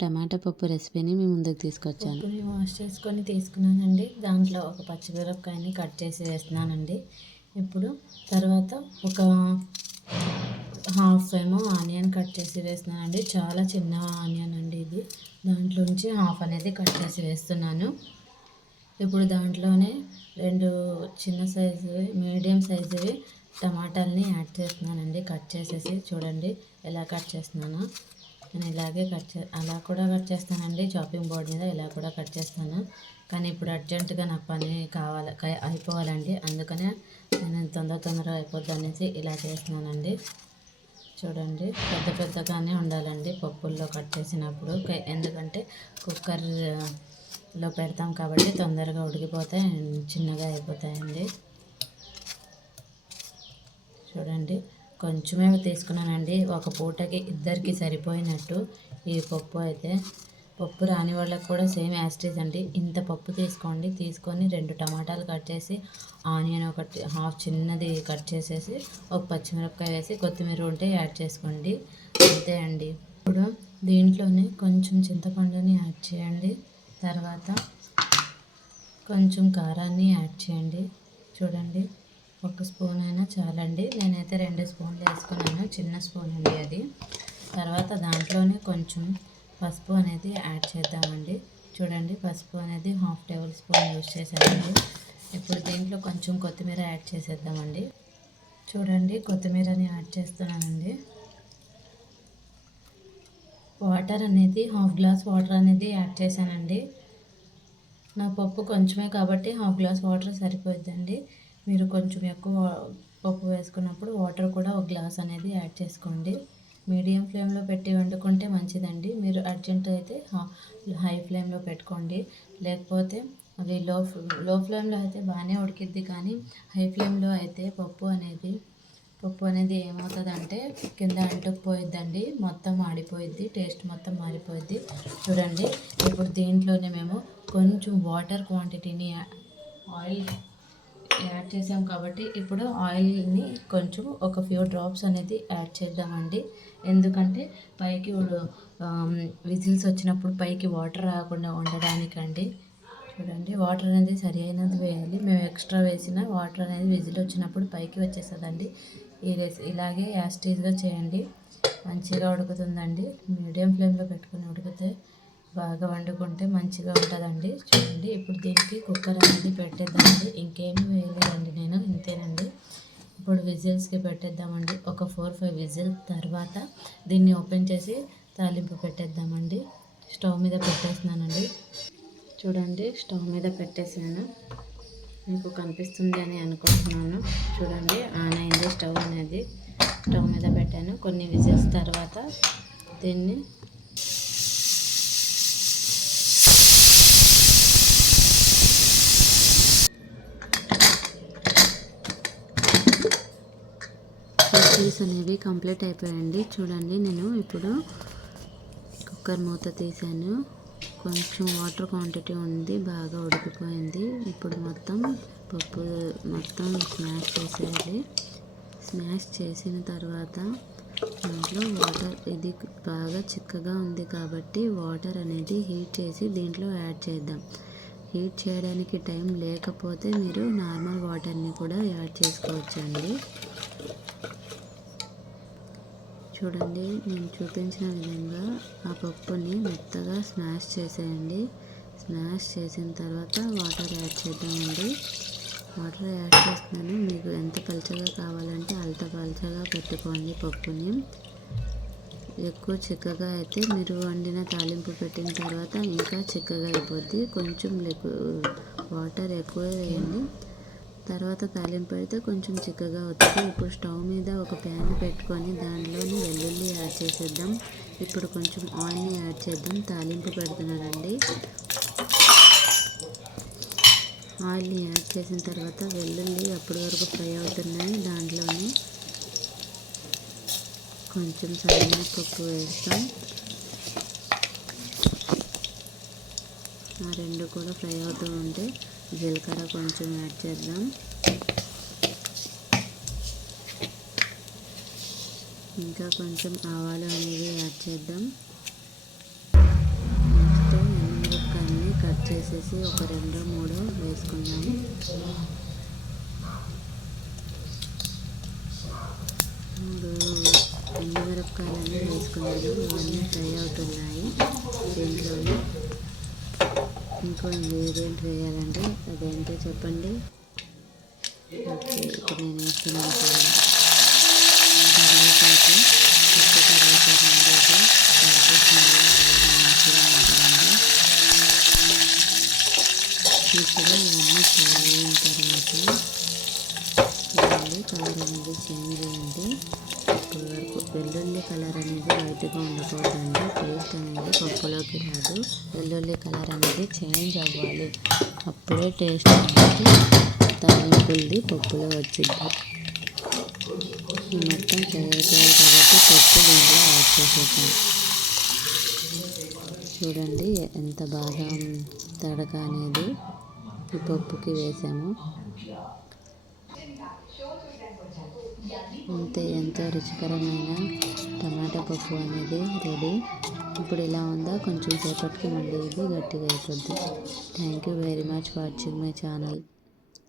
టమాటా పప్పు రెసిపీని మీ ముందుకు తీసుకొచ్చాను. పప్పుని వాష్ చేసుకొని తీసుకున్నానండి. దాంట్లో ఒక పచ్చిమిరపకాయని కట్ చేసి వేస్తున్నానండి. ఇప్పుడు తర్వాత ఒక హాఫ్ ఏమో ఆనియన్ కట్ చేసి వేస్తున్నానండి. చాలా చిన్న ఆనియన్ అండి ఇది. దాంట్లోంచి హాఫ్ అనేది కట్ చేసి వేస్తున్నాను. ఇప్పుడు దాంట్లోనే 2 చిన్న సైజువి మీడియం సైజువి టమాటాలని యాడ్ చేస్తున్నానండి. కట్ చేసేసి చూడండి ఎలా కట్ చేస్తున్నానో. నేను ఇలాగే అలా కూడా కట్ చేస్తానండి, చాపింగ్ బోర్డ్ మీద ఇలా కూడా కట్ చేస్తాను. కానీ ఇప్పుడు అర్జెంటుగా నాకు పని అయిపోవాలండి. అందుకనే నేను తొందరగా అయిపోద్ది అనేసి ఇలా చేస్తున్నానండి. చూడండి పెద్దగానే ఉండాలండి పప్పుల్లో కట్ చేసినప్పుడు. ఎందుకంటే కుక్కర్లో పెడతాం కాబట్టి తొందరగా ఉడికిపోతాయి, చిన్నగా అయిపోతాయండి. చూడండి కొంచెమే తీసుకున్నానండి. ఒక పూటకి ఇద్దరికి సరిపోయినట్టు ఈ పప్పు అయితే. పప్పు రాని వాళ్ళకి కూడా సేమ్ యాస్టీజ్ అండి. ఇంత పప్పు తీసుకోండి. తీసుకొని 2 టమాటాలు కట్ చేసి, ఆనియన్ ఒకటి హాఫ్ చిన్నది కట్ చేసేసి, ఒక పచ్చిమిరపకాయ వేసి, కొత్తిమీర ఉంటే యాడ్ చేసుకోండి. అంతే అండి. ఇప్పుడు దీంట్లోనే కొంచెం చింతపండుని యాడ్ చేయండి. తర్వాత కొంచెం కారాన్ని యాడ్ చేయండి. చూడండి 1 స్పూన్ అయినా చాలండి. నేనైతే 2 స్పూన్లు వేసుకున్నాను, చిన్న స్పూన్ అండి అది. తర్వాత దాంట్లోనే కొంచెం పసుపు అనేది యాడ్ చేద్దామండి. చూడండి పసుపు అనేది హాఫ్ టేబుల్ స్పూన్ యూజ్ చేశానండి. ఇప్పుడు దీంట్లో కొంచెం కొత్తిమీర యాడ్ చేసేద్దామండి. చూడండి కొత్తిమీరని యాడ్ చేస్తున్నానండి. వాటర్ అనేది హాఫ్ గ్లాస్ వాటర్ అనేది యాడ్ చేశానండి. నా పప్పు కొంచెమే కాబట్టి హాఫ్ గ్లాస్ వాటర్ సరిపోద్దండి. మీరు కొంచెం ఎక్కువ పప్పు వేసుకున్నప్పుడు వాటర్ కూడా ఒక గ్లాస్ అనేది యాడ్ చేసుకోండి. మీడియం ఫ్లేమ్లో పెట్టి వండుకుంటే మంచిదండి. మీరు అర్జెంట్ అయితే హై ఫ్లేమ్లో పెట్టుకోండి. లేకపోతే అవి లో ఫ్లేమ్లో అయితే బాగానే ఉడికిద్ది, కానీ హై ఫ్లేమ్లో అయితే పప్పు అనేది ఏమవుతుందంటే కింద అంటుకుపోయిద్దండి, మొత్తం మాడిపోయిద్ది, టేస్ట్ మొత్తం మారిపోయిద్ది. చూడండి ఇప్పుడు దీంట్లోనే మేము కొంచెం వాటర్ క్వాంటిటీని ఆయిల్ యాడ్ చేసాం కాబట్టి ఇప్పుడు ఆయిల్ని కొంచెం ఒక ఫ్యూ డ్రాప్స్ అనేది యాడ్ చేద్దామండి. ఎందుకంటే పైకి విజిల్స్ వచ్చినప్పుడు పైకి వాటర్ రాకుండా ఉండడానికండి. చూడండి వాటర్ అనేది సరి అయినది వేయాలి. మేము ఎక్స్ట్రా వేసిన వాటర్ అనేది విజిల్ వచ్చినప్పుడు పైకి వచ్చేస్తుందండి. ఇలాగే యాస్టీజ్గా చేయండి, మంచిగా ఉడుకుతుందండి. మీడియం ఫ్లేమ్లో పెట్టుకుని ఉడికితే బాగా వండుకుంటే మంచిగా ఉంటుందండి. చూడండి ఇప్పుడు దీనికి కుక్కర్ అనేది పెట్టేద్దామండి. ఇంకేమీ వేయలేదండి నేను, ఇంతేనండి. ఇప్పుడు విజిల్స్కి పెట్టేద్దామండి. ఒక 4-5 విజిల్ తర్వాత దీన్ని ఓపెన్ చేసి తాలింపు పెట్టేద్దామండి. స్టవ్ మీద పెట్టేస్తున్నానండి. చూడండి స్టవ్ మీద పెట్టేసాను, మీకు కనిపిస్తుంది అని అనుకుంటున్నాను. చూడండి ఆన్ అయింది స్టవ్ అనేది. స్టవ్ మీద పెట్టాను. కొన్ని విజిల్స్ తర్వాత దీన్ని విజిల్స్ అనేవి కంప్లీట్ అయిపోయాయండి. చూడండి నేను ఇప్పుడు కుక్కర్ మూత తీసాను. కొంచెం వాటర్ క్వాంటిటీ ఉంది, బాగా ఉడికిపోయింది. ఇప్పుడు పప్పు మొత్తం స్మాష్ చేసేయాలి. స్మాష్ చేసిన తర్వాత దాంట్లో వాటర్, ఇది బాగా చిక్కగా ఉంది కాబట్టి వాటర్ అనేది హీట్ చేసి దీంట్లో యాడ్ చేద్దాం. హీట్ చేయడానికి టైం లేకపోతే మీరు నార్మల్ వాటర్ని కూడా యాడ్ చేసుకోవచ్చండి. చూడండి నేను చూపించిన విధంగా ఆ పప్పుని మెత్తగా స్మాష్ చేసేయండి. స్మాష్ చేసిన తర్వాత వాటర్ యాడ్ చేద్దామండి. వాటర్ యాడ్ చేస్తున్నాను. మీకు ఎంత పలచగా కావాలంటే అంత పలచగా పెట్టుకోండి పప్పుని. ఎక్కువ చిక్కగా అయితే మీరు వండిన తాలింపు పెట్టిన తర్వాత ఇంకా చిక్కగా అయిపోద్ది. కొంచెం వాటర్ ఎక్కువ వేయండి. తర్వాత తాలింపు పెడితే కొంచెం చిక్కగా అవుతుంది. ఇప్పుడు స్టవ్ మీద ఒక ప్యాన్ పెట్టుకొని దానిలోని వెల్లుల్లి యాడ్ చేసేద్దాం. ఇప్పుడు కొంచెం ఆయిల్ని యాడ్ చేద్దాం. తాలింపు పెడుతున్నానండి. ఆయిల్ని యాడ్ చేసిన తర్వాత వెల్లుల్లి అప్పటి వరకు ఫ్రై అవుతున్నాయి. దాంట్లోని కొంచెం శనగపప్పు వేస్తాం. ఆ రెండు కూడా ఫ్రై అవుతూ ఉంటే జీలకర్ర కొంచెం యాడ్ చేద్దాం. ఇంకా కొంచెం ఆవాలు అనేవి యాడ్ చేద్దాం. వచ్చేసేసి ఒక 2-3 వేసుకున్నాం. ఎండుమిరపకాయలన్నీ వేసుకున్నాను. ఇవన్నీ ఫ్రై అవుతున్నాయి. దీంట్లోనే ఇంకో ఇంగ్రీడియంట్ వేయాలంటే అదేంటో చెప్పండి. ఓకే, ఇప్పుడు నేను వేస్తున్నాను చూడండి. కరివేపాకు, కరివేపాకు అనేది స్మెల్ బాగా మంచిగా ఉంటుందండి. ఇప్పుడు ఇవన్నీ ఫ్రై అయిన తర్వాత చూడండి, కలర్ అనేది చేంజ్ అయ్యింది. ఇప్పటి వరకు వెల్లుల్లి కలర్ అనేది వైట్గా ఉండకూడదండి. టేస్ట్ అనేది పప్పులోకి రాదు. వెల్లుల్లి కలర్ అనేది చేంజ్ అవ్వాలి. అప్పుడే టేస్ట్ అనేది తాలింపులది పప్పులో వచ్చింది. ఈ మొత్తం ఫ్రై అయిపోయాయి కాబట్టి పప్పు దీంట్లో యాడ్ చేసేసాం. చూడండి ఎంత బాగా తడక అనేది ఈ పప్పుకి వేసాము. అంతే, ఎంతో రుచికరమైన టమాటా పప్పు అనేది రెడీ. ఇప్పుడు ఇలా ఉందా, కొంచెం సేపటికి మళ్ళీ ఇది గట్టిగా అయిపోద్ది. Thank you very much watching my channel.